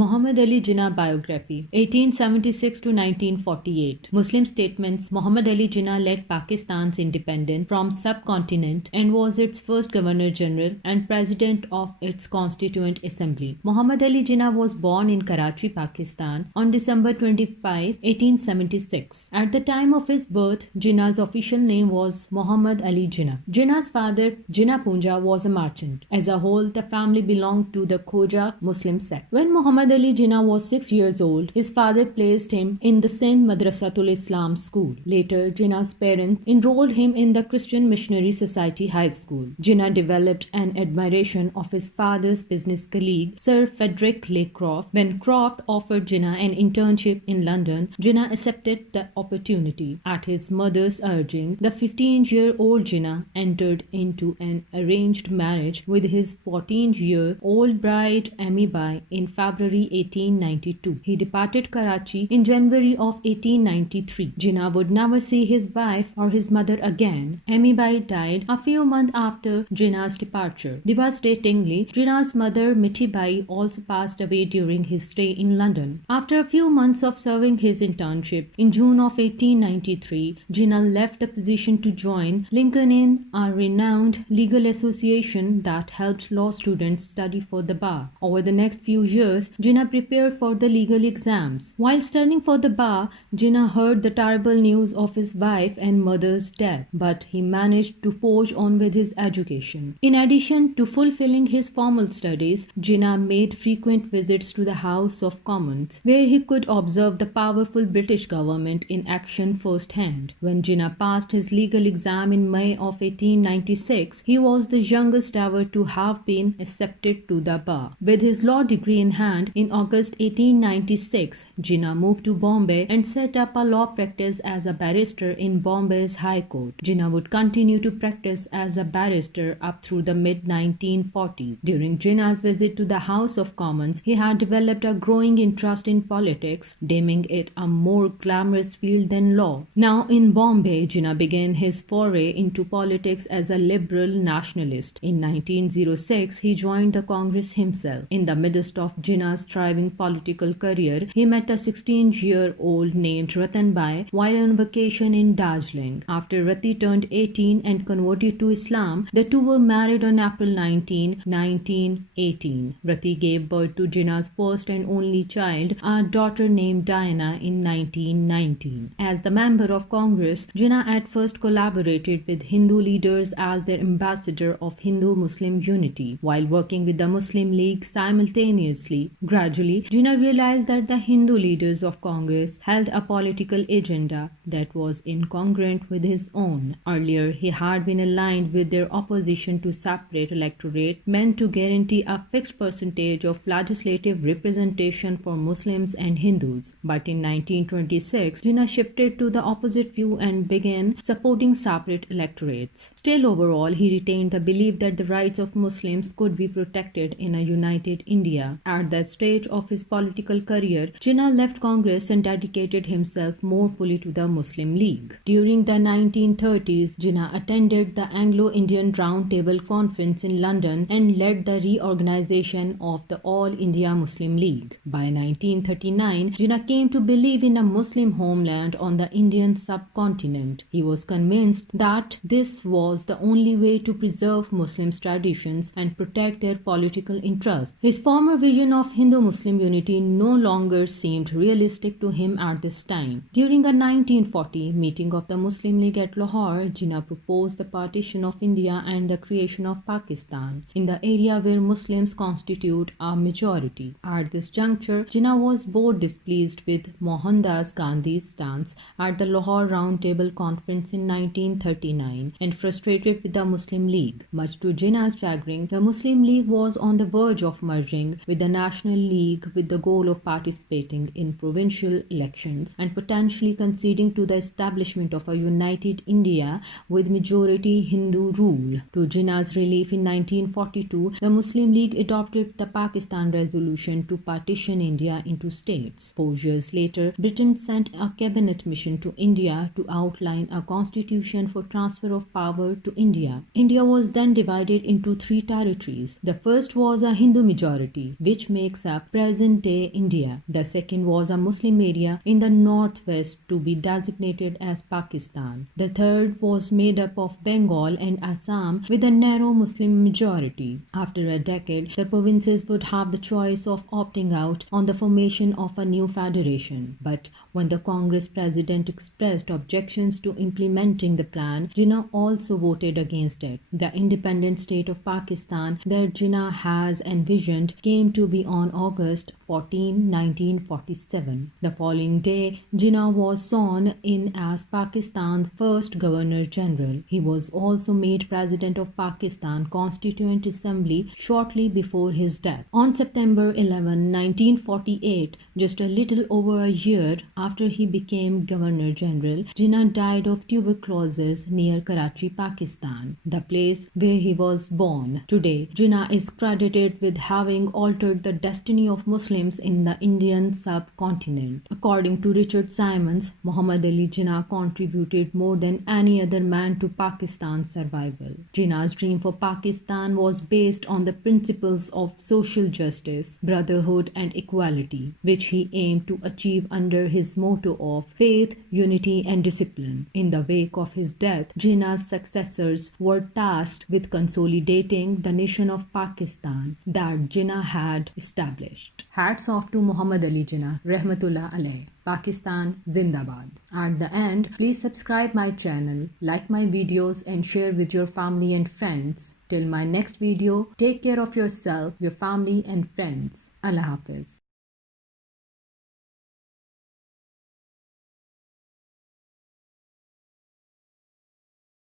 Muhammad Ali Jinnah biography 1876 to 1948. Muslim statements. Muhammad Ali Jinnah led Pakistan's independence from subcontinent and was its first Governor General and President of its Constituent Assembly. Muhammad Ali Jinnah was born in Karachi, Pakistan on December 25, 1876. At the time of his birth, Jinnah's official name was Muhammad Ali Jinnah. Jinnah's father, Jinnah Punja, was a merchant. As a whole, the family belonged to the Khoja Muslim sect. When Muhammad Ali Jinnah was 6 years old, his father placed him in the Sindh Madrasatul Islam school. Later, Jinnah's parents enrolled him in the Christian Missionary Society High School. Jinnah developed an admiration of his father's business colleague, Sir Frederick Laycroft. When Croft offered Jinnah an internship in London, Jinnah accepted the opportunity. At his mother's urging, the 15-year-old Jinnah entered into an arranged marriage with his 14-year-old bride Amibai in February 1892. He departed Karachi in January of 1893. Jinnah would never see his wife or his mother again. Amibai died a few months after Jinnah's departure. Devastatingly, Jinnah's mother Mithibai also passed away during his stay in London. After a few months of serving his internship, in June of 1893, Jinnah left the position to join Lincoln Inn, a renowned legal association that helped law students study for the bar. Over the next few years, Jinnah prepared for the legal exams. While studying for the bar, Jinnah heard the terrible news of his wife and mother's death, but he managed to forge on with his education. In addition to fulfilling his formal studies, Jinnah made frequent visits to the House of Commons, where he could observe the powerful British government in action firsthand. When Jinnah passed his legal exam in May of 1896, he was the youngest ever to have been accepted to the bar. With his law degree in hand, in August 1896, Jinnah moved to Bombay and set up a law practice as a barrister in Bombay's High Court. Jinnah would continue to practice as a barrister up through the mid-1940s. During Jinnah's visit to the House of Commons, he had developed a growing interest in politics, deeming it a more glamorous field than law. Now in Bombay, Jinnah began his foray into politics as a liberal nationalist. In 1906, he joined the Congress himself. In the midst of Jinnah's thriving political career, he met a 16-year-old named Ratan Bai while on vacation in Darjeeling. After Rati turned 18 and converted to Islam, the two were married on April 19, 1918. Rati gave birth to Jinnah's first and only child, a daughter named Diana, in 1919. As the member of Congress, Jinnah at first collaborated with Hindu leaders as their ambassador of Hindu-Muslim unity, while working with the Muslim League simultaneously. Gradually, Jinnah realized that the Hindu leaders of Congress held a political agenda that was incongruent with his own. Earlier, he had been aligned with their opposition to separate electorate meant to guarantee a fixed percentage of legislative representation for Muslims and Hindus. But in 1926, Jinnah shifted to the opposite view and began supporting separate electorates. Still, overall, he retained the belief that the rights of Muslims could be protected in a united India. At that stage of his political career, Jinnah left Congress and dedicated himself more fully to the Muslim League. During the 1930s, Jinnah attended the Anglo-Indian Round Table Conference in London and led the reorganization of the All India Muslim League. By 1939, Jinnah came to believe in a Muslim homeland on the Indian subcontinent. He was convinced that this was the only way to preserve Muslim traditions and protect their political interests. His former vision of Hindu-Muslim unity no longer seemed realistic to him at this time. During a 1940 meeting of the Muslim League at Lahore, Jinnah proposed the partition of India and the creation of Pakistan in the area where Muslims constitute a majority. At this juncture, Jinnah was both displeased with Mohandas Gandhi's stance at the Lahore Round Table Conference in 1939 and frustrated with the Muslim League. Much to Jinnah's chagrin, the Muslim League was on the verge of merging with the National League with the goal of participating in provincial elections and potentially conceding to the establishment of a united India with majority Hindu rule. To Jinnah's relief, in 1942, the Muslim League adopted the Pakistan Resolution to partition India into states. 4 years later, Britain sent a cabinet mission to India to outline a constitution for transfer of power to India. India was then divided into 3 territories. The first was a Hindu majority, which makes except present-day India. The second was a Muslim area in the northwest to be designated as Pakistan. The third was made up of Bengal and Assam with a narrow Muslim majority. After a decade, the provinces would have the choice of opting out on the formation of a new federation. But when the Congress president expressed objections to implementing the plan, Jinnah also voted against it. The independent state of Pakistan that Jinnah has envisioned came to be on August 14, 1947. The following day, Jinnah was sworn in as Pakistan's first Governor General. He was also made President of Pakistan Constituent Assembly shortly before his death. On September 11, 1948, just a little over a year after he became Governor General, Jinnah died of tuberculosis near Karachi, Pakistan, the place where he was born. Today, Jinnah is credited with having altered the destiny of Muslims in the Indian subcontinent. According to Richard Simons, Muhammad Ali Jinnah contributed more than any other man to Pakistan's survival. Jinnah's dream for Pakistan was based on the principles of social justice, brotherhood, and equality, which he aimed to achieve under his motto of faith, unity, and discipline. In the wake of his death, Jinnah's successors were tasked with consolidating the nation of Pakistan that Jinnah had established. Hats off to Muhammad Ali Jinnah, Rahmatullah alayh. Pakistan Zindabad. At the end, please subscribe my channel, like my videos, and share with your family and friends. Till my next video, take care of yourself, your family, and friends. Allah Hafiz.